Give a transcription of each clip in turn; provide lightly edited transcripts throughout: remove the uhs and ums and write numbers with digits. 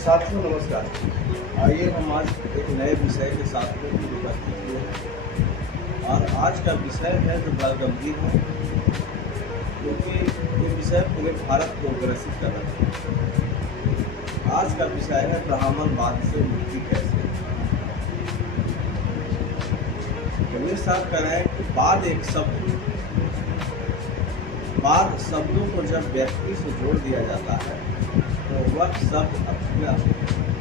साथियों नमस्कार। आइए हम आज एक नए विषय के साथ में उपस्थित हुए हैं और आज का विषय है जो बड़ा गंभीर है, क्योंकि ये विषय पूरे भारत को ग्रसित कर रहा है। आज का विषय है ब्राह्मणवाद से मुक्ति कैसे। कबीर साहब कह रहे हैं कि बाद एक शब्द, बाद शब्दों को जब व्यक्ति से जोड़ दिया जाता है तो वह शब्द अपना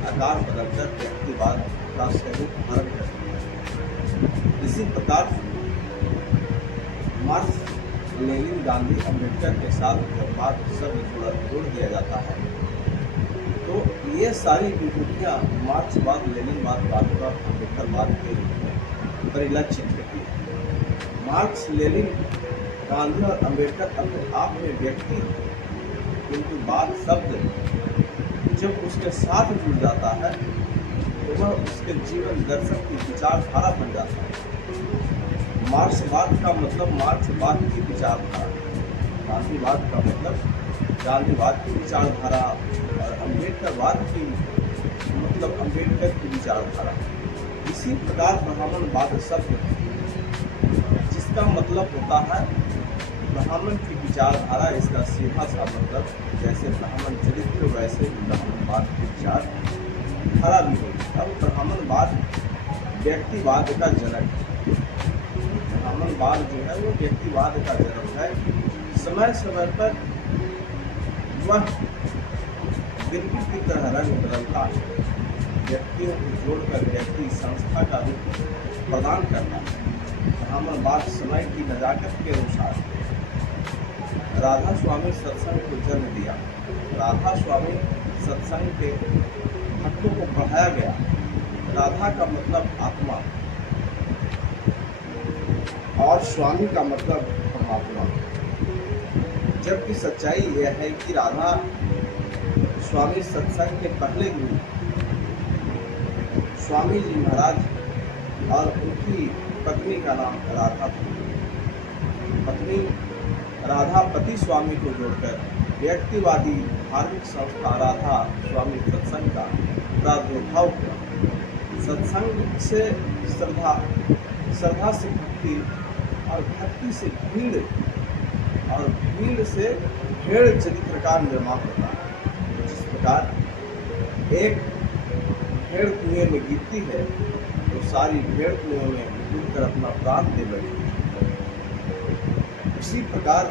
आकार बदलकर व्यक्तिवाद का स्वरूप धारण करती है। इसी प्रकार मार्क्स, लेनिन, गांधी, अम्बेडकर के साथ जब बाद शब्द जोड़ दिया जाता है तो ये सारी विभूतियाँ मार्क्सवाद, लेनिनवाद, गांधीवाद, अम्बेडकरवाद के रूप में परिलक्षित होती है। मार्क्स, लेनिन, गांधी और अम्बेडकर अपने आप में व्यक्ति, किंतु बाद शब्द जब उसके साथ जुड़ जाता है तो वह उसके जीवन दर्शन की विचारधारा बन जाता है। मार्क्सवाद का मतलब मार्क्सवाद की विचारधारा, गांधीवाद का मतलब गांधीवाद की विचारधारा और अम्बेडकरवाद की मतलब अम्बेडकर की विचारधारा। इसी प्रकार ब्राह्मणवाद शब्द जिसका मतलब होता है ब्राह्मण की विचारधारा, इसका सीधा सा मतलब जैसे ब्राह्मण चरित्र वैसे ही ब्राह्मणवाद की विचारधारा भी होगी। अब ब्राह्मणवाद व्यक्तिवाद का जनक है। ब्राह्मणवाद जो है वो व्यक्तिवाद का जनक है। समय समय पर वह गिरगिट की तरह रंग बदलता है, व्यक्तियों को जोड़कर व्यक्ति संस्था का रूप प्रदान करता है। ब्राह्मणवाद समय की नजाकत के अनुसार राधा स्वामी सत्संग को जन्म दिया। राधा स्वामी सत्संग के भक्तों को पढ़ाया गया। राधा का मतलब आत्मा और स्वामी का मतलब परमात्मा। जबकि सच्चाई यह है कि राधा स्वामी सत्संग के पहले गुरु स्वामी जी महाराज और उनकी पत्नी का नाम राधा था। पत्नी राधा पति स्वामी को जोड़कर व्यक्तिवादी धार्मिक संस्था राधा स्वामी सत्संग का प्रादुर्भाव हुआ। सत्संग से श्रद्धा, श्रद्धा से भक्ति और भक्ति से भीड़ और भीड़ से भेड़ चरित्र का निर्माण होता है। जिस प्रकार एक भेड़ कुएं में गिरती है तो सारी भेड़ कुएं में गिरकर अपना प्राण दे बैठती है। उसी प्रकार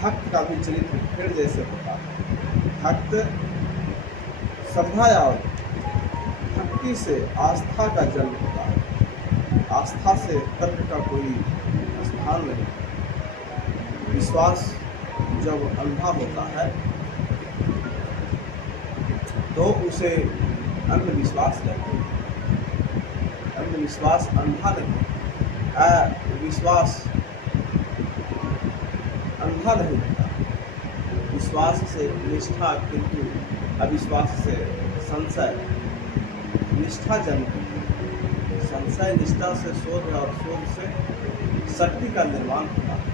भक्त का भी चरित्र भेड़ जैसे होता है। भक्त श्रद्धा और भक्ति से आस्था का जन्म होता है। आस्था से तर्क का कोई स्थान नहीं। विश्वास जब अंधा होता है तो उसे अंधविश्वास कहते हैं। अंधविश्वास अंधा नहीं, अविश्वास अंधा नहीं होता। विश्वास से निष्ठा, किंतु अविश्वास से संशय। निष्ठा जन्म होती है, संशय निष्ठा से शोध और शोध से शक्ति का निर्माण होता है।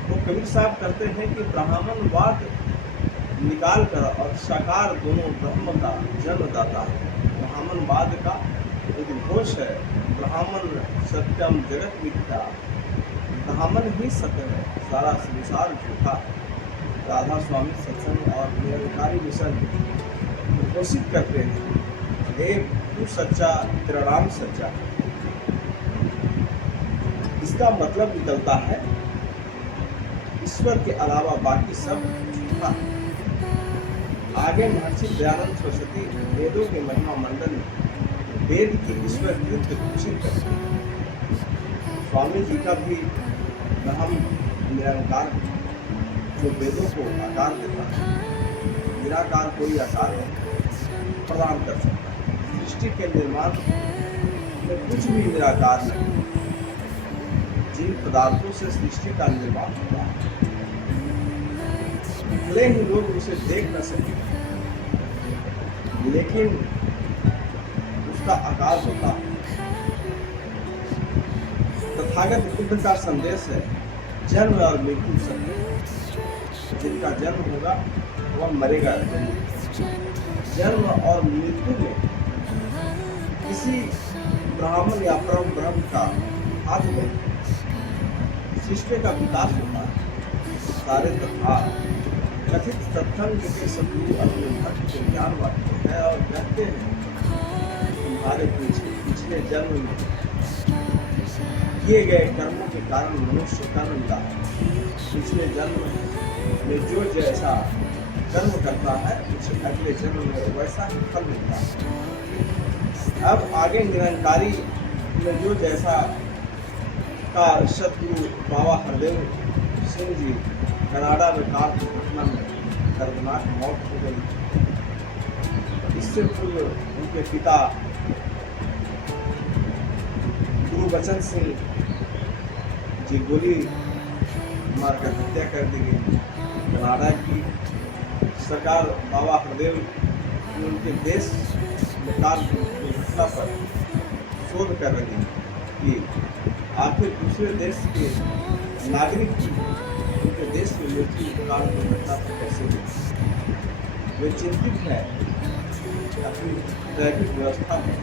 तो कबीर साहब कहते हैं कि ब्राह्मणवाद निकाल कर और साकार दोनों ब्रह्म का जन्मदाता है। ब्राह्मणवाद का उद्घोष है ब्राह्मण सत्यम जगत मिथ्या, ब्राह्मण ही सत्य है, सारा संसार झूठा। राधा स्वामी सत्संग और निरंकारी मिशन घोषित करते हैं एक तू सच्चा, तेरा राम सच्चा। इसका मतलब निकलता है ईश्वर के अलावा बाकी सब झूठा है। आगे महर्षि दयानंद सरस्वती वेदों के महिमा मंडल में वेद की ईश्वर युद्ध घोषित करते हैं। स्वामी जी का भी ब्रह्म निरंकार जो वेदों को आकार देता है, निराकार कोई आकार नहीं प्रदान कर सकता। सृष्टि के निर्माण में कुछ भी निराकार नहीं। जिन पदार्थों से सृष्टि का निर्माण होता है भले ही लोग उसे देख न सके, लेकिन उसका आकार होता है। तथागत बुद्ध का संदेश है जन्म और मृत्यु सत्य। जिनका जन्म होगा वह मरेगा जरूर। जन्म और मृत्यु में किसी ब्राह्मण या परम ब्रह्म का हाथ नहीं, शिष्य का विकास होता है। सारे तथा कथित सत्संग के सदगुरु अपने भक्त को ज्ञान बांटते हैं और कहते हैं तुम्हारे पिछले जन्म में किए गए कर्मों के कारण मनुष्य कर्म मिला है। पिछले जन्म में जो जैसा कर्म करता है उसे अगले जन्म में वैसा ही फल मिलता है। अब आगे निरंकारी में जो जैसा का सदगुरु बाबा हरदेव सिंह जी कनाडा में कार दुर्घटना में दर्दनाक मौत हो गई। इससे पूर्व उनके पिता गुरुबचन सिंह जी गोली मारकर हत्या कर दी गई। कनाडा की सरकार बाबा हरदेव ने उनके देश में कार दुर्घटना पर शोध कर रही कि आखिर दूसरे देश के नागरिक की उनके देश में मृत्यु कार दुर्घटना पर कैसे हुई। वे चिंतित हैं अपनी ट्रैफिक व्यवस्था में,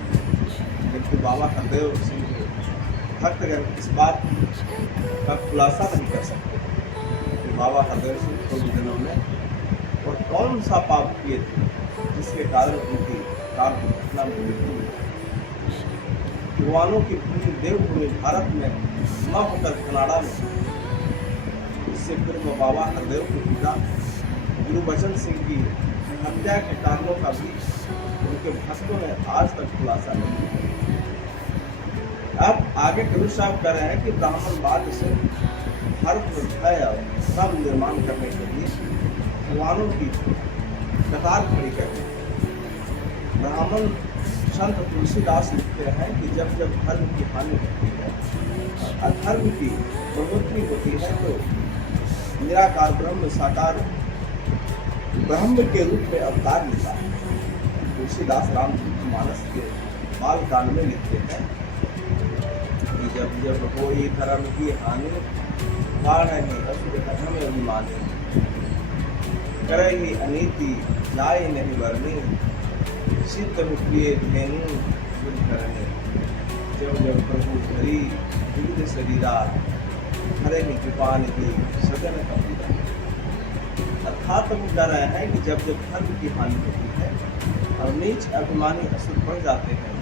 लेकिन बाबा हरदेव सिंह के भक्तगण इस बात का खुलासा नहीं कर सकते कि बाबा हरदेव सिंह पूर्व जन्म में और कौन सा पाप किए थे जिसके कारण उनकी कार दुर्घटना में मृत्यु हुई। युवानों की भूमि देवभूमि भारत में न होकर कनाडा में। इससे पूर्व बाबा हरदेव के पिता गुरुबचन सिंह की हत्या के कारणों का भी उनके भक्तों ने आज तक खुलासा नहीं किया। अब आगे कबीर साहब कह रहे हैं कि ब्राह्मणवाद से भारत में भय और श्रम निर्माण करने के लिए युवानों की कतार खड़ी करते हैं। ब्राह्मण संत तुलसीदास लिखते हैं कि जब जब धर्म की हानि होती है और अधर्म की बढ़ोतरी होती है तो निराकार ब्रह्म साकार ब्रह्म के रूप में अवतार लेता है। तुलसीदास रामचरितमानस के बाल कांड में लिखते हैं कि जब जब कोई धर्म की हानि नहीं असुर धर्म अभिमानी करेगी अनीति जाए नहीं वर्णी सिद्ध प्रिय धेनु शुद्ध करने। जब जब प्रभु हरि विविध शरीरा हरे नि कृपा निधि सजन कबीरा। अर्थात हम कह रहे हैं कि जब जब धर्म की हानि होती है और नीच अभिमानी असुर बढ़ जाते हैं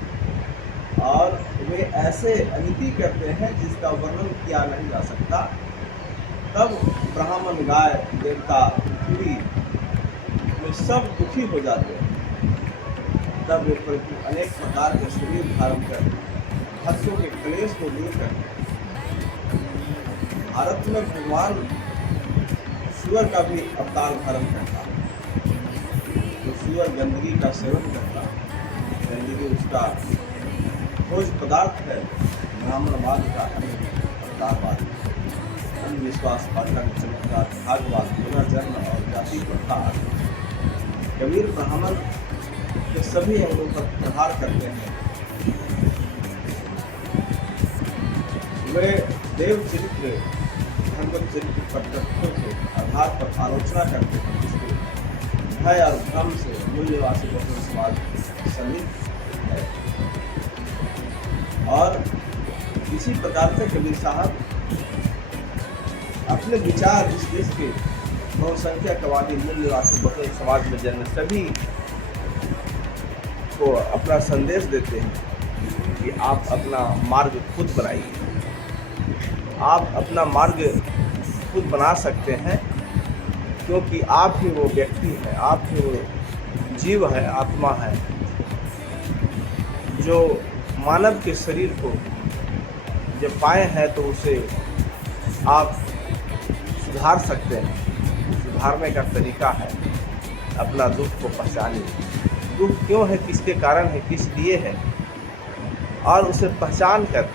और वे ऐसे अनीति करते हैं जिसका वर्णन किया नहीं जा सकता, तब ब्राह्मण गाय देवता पृथ्वी में सब दुखी हो जाते हैं। तब वे प्रभु अनेक प्रकार के शरीर धारण कर भक्तों के क्लेश को दूर करते हैं। भारत में भगवान सूअर का भी अवतार धारण करता है। तो सूअर गंदगी का सेवन करता है, गंदगी उसका भोज पदार्थ है। ब्राह्मणवाद का अवतारवाद, अंधविश्वास, पाखंड, चमत्कार, भागवाद, पुनर्जन्म और जाति प्रथा। कबीर ब्राह्मण के सभी अंगों पर प्रहार करते हैं। वे देव चरित्र भगवत चरित्र पर तथ्यों के आधार पर आलोचना करते हैं, जिसके भय और भ्रम से मूल्यवासी बहुजन समाज सम्मिलित है। और इसी प्रकार से कबीर साहब अपने विचार इस देश के बहुसंख्यकवादी मूल्यवासी बहुजन समाज में जन्मे सभी को अपना संदेश देते हैं कि आप अपना मार्ग खुद बनाइए। आप अपना मार्ग खुद बना सकते हैं, क्योंकि आप ही वो व्यक्ति हैं, आप ही वो जीव है, आत्मा है, जो मानव के शरीर को जब पाए हैं तो उसे आप सुधार सकते हैं। सुधारने का तरीका है अपना दुख को पहचानिए। दुख क्यों है, किसके कारण है, किस लिए है, और उसे पहचान कर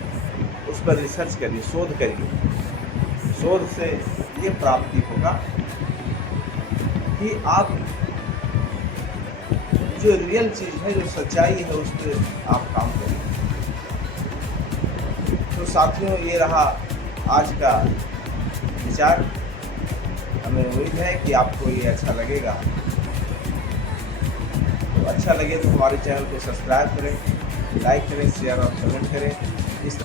उस पर रिसर्च करिए, शोध करिए। शोध से ये प्राप्ति होगा कि आप जो रियल चीज़ है, जो सच्चाई है, उस पर आप काम करिए। तो साथियों, ये रहा आज का विचार। हमें उम्मीद है कि आपको ये अच्छा लगेगा। तो अच्छा लगे तो हमारे चैनल को सब्सक्राइब करें, लाइक करें, शेयर और कमेंट करें। इस